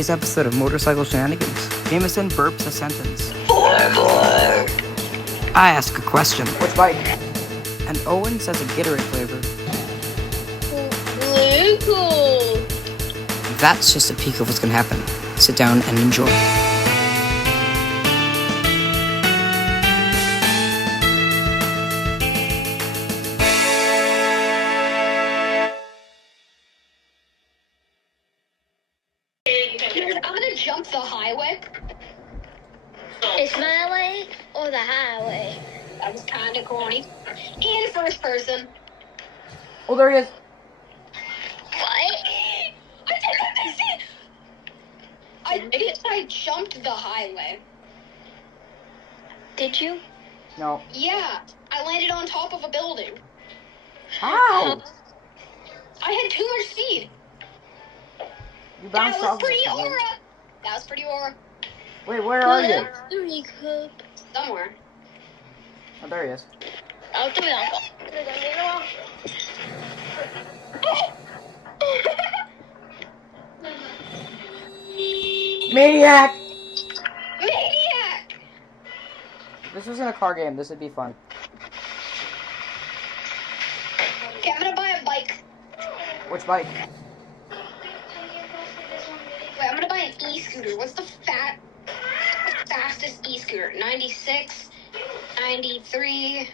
today's episode of Motorcycle Shenanigans, Jameson burps a sentence. I ask a question. Which bike? And Owen says a Gatorade flavor. Cool. That's just a peek of what's gonna happen. Sit down and enjoy. I'm gonna jump the highway. It's my way or the highway. That was kind of corny. In first person. Oh, there he is. What? I missed it. I did it. I jumped the highway. Did you? No. Yeah. I landed on top of a building. How? I had too much speed. You That bounced was off pretty the aura. That was pretty aura. Wait, where are you? Somewhere. Oh, there he is. I'll do it. Maniac! Maniac! If this wasn't a car game, this would be fun. Okay, I'm gonna buy a bike. Which bike? Wait, I'm gonna buy an e-scooter. What's the fastest e-scooter? 96, 93. You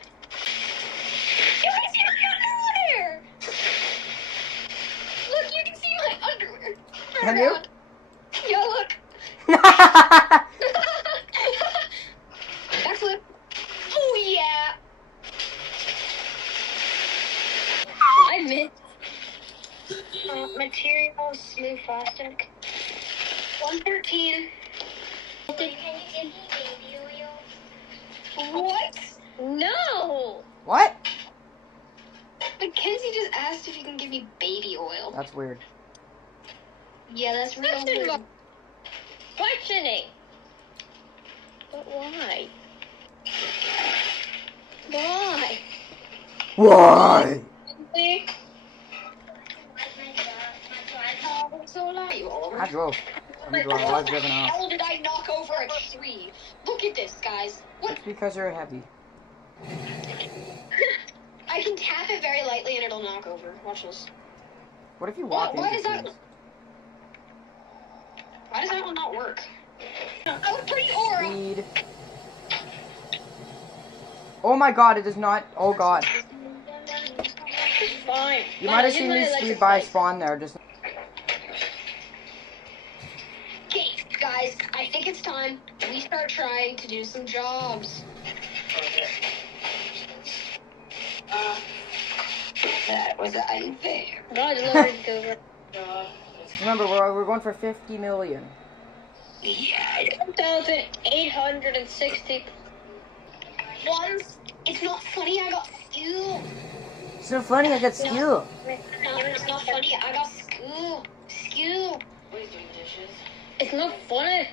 can see my underwear! Look, you can see my underwear. Can you? Yeah, look. Backflip. Oh, yeah. I missed. Material smooth plastic. 113. What? No. What? Mackenzie just asked if you can give me baby oil. That's weird. Yeah, that's real weird. Questioning. But why? Why? Why? I drove. I've driven off. How did I knock over a tree? Look at this, guys. What? It's because you're heavy. I can tap it very lightly and it'll knock over. Watch this. What if you walk Why into does that? things? Why does that one not work? Oh, pretty aura. Speed. Oh my god, it is not. Oh god. Fine. You might have seen me speed by spawn there. Just. Okay, guys, I think it's time we start trying to do some jobs. That was unfair. Remember, we're going for 50 million. Yeah. 1,860. Once, it's not funny, I got skill. It's so funny, I got skill. No, it's not funny, I got skill. Skill. It's not funny.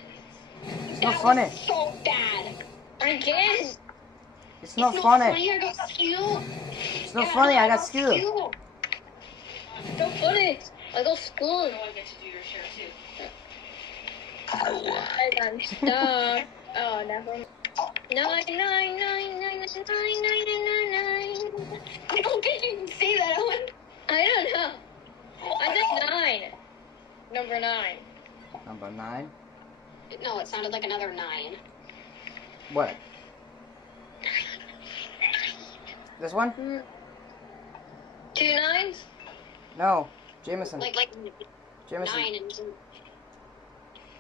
It's not funny. Was so bad. I guess. It's not funny. I got skill. It's not funny, I got skill. It's not funny. I got skill. I get to do your share too. I'm stuck. Oh, never. 9. I don't think you can say that, Owen. I don't know. I said 9. Number 9. Number 9? No, it sounded like another 9. What? This one? 2 9s? No. Jameson. Like Jameson.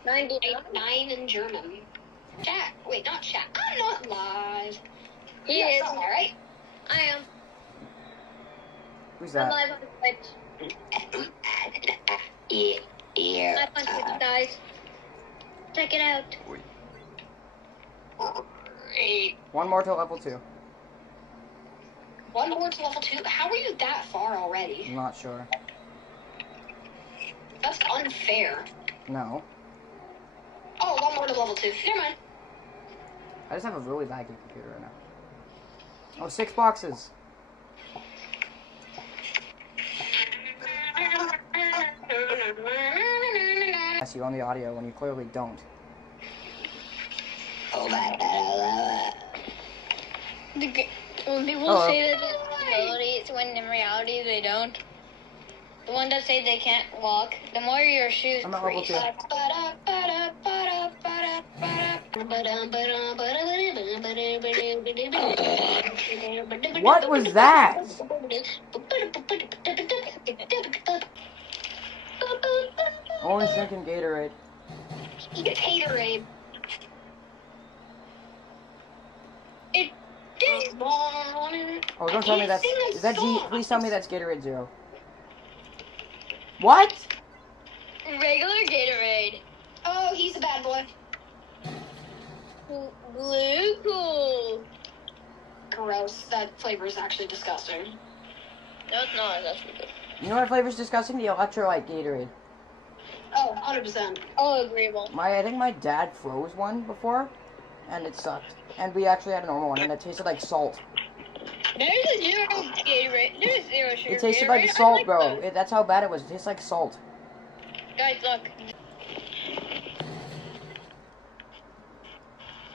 9 in 9 in German. Chat. Wait, not chat. I'm not live. He is. Alright? I am. Who's I'm that? live on Twitch. Yeah. Live on Twitch, guys. Check it out. One more till level 2. One more to level 2? How are you that far already? I'm not sure. That's unfair. No. Oh, one more to level 2. Never mind. I just have a really laggy computer right now. Oh, 6 boxes. you on the audio when you clearly don't. When people say that there's abilities, when in reality they don't. The one that say they can't walk, the more your shoes I'm at level 2. What was that? Owen's drinking Gatorade. Gatorade. Oh, don't tell me that's... Is that G? Please tell me that's Gatorade Zero. What? Regular Gatorade. Oh, he's a bad boy. Blue cool. Gross. That flavor is actually disgusting. No, it's not. That's really good. You know what flavor's disgusting? The electrolyte Gatorade. Oh, 100%. Oh, agreeable. I think my dad froze one before, and it sucked. And we actually had a normal one, and it tasted like salt. There's a zero Gatorade. There's zero sugar. It tasted Gatorade. like salt, like bro. That's how bad it was. It tastes like salt. Guys, look.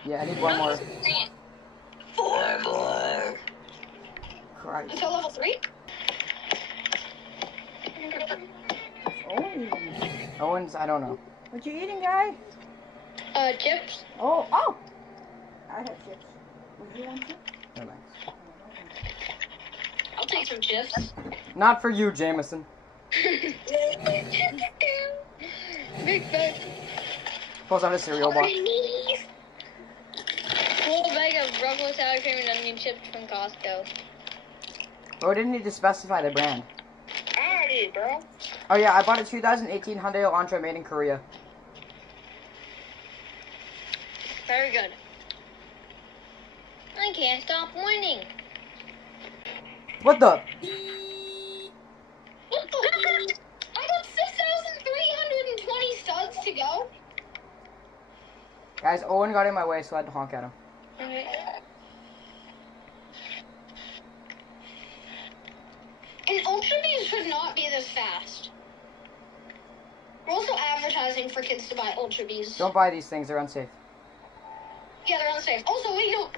Yeah, I need one more. 4 more. Christ. Until level 3? Owens, I don't know. What you eating, guy? Chips. Oh. I have chips. Would you want chips? No, thanks. I'll take some chips. Not for you, Jameson. Big fat. Pulls out a cereal box. Full bag of Ruffalo sour cream and onion chips from Costco. Bro, didn't need to specify the brand. Alrighty, bro. Oh yeah, I bought a 2018 Hyundai Elantra made in Korea. Very good. I can't stop winning. What the? What the? I got 6,320 studs to go. Guys, Owen got in my way, so I had to honk at him. Okay. And Ultra Bees should not be this fast. We're also advertising for kids to buy Ultra Bees. Don't buy these things, they're unsafe. Yeah, they're unsafe. Also, wait, no.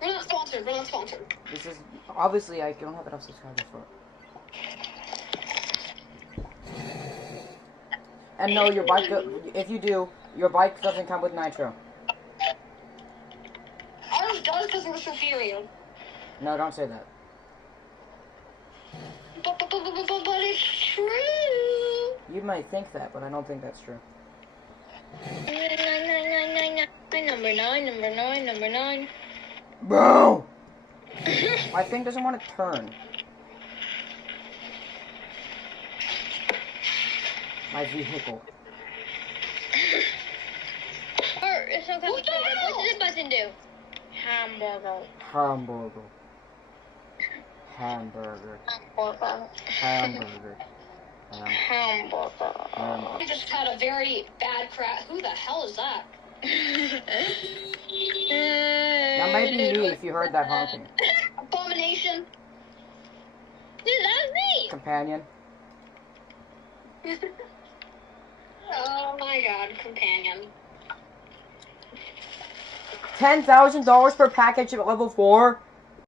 We're not sponsored. This is, obviously, I don't have enough subscribers for it. And no, your bike, if you do, your bike doesn't come with nitro. Ours does because we're superior. No, don't say that. But it's true. You might think that, but I don't think that's true. Number 9. Bro! My thing doesn't want to turn. My vehicle. So what does this button do? Hamburger. Hamburger. Hamburger. We just had a very bad crash. Who the hell is that? That might be me if you heard that honking. Abomination. Dude, that was me. Companion. Oh my god, companion. $10,000 per package at level 4?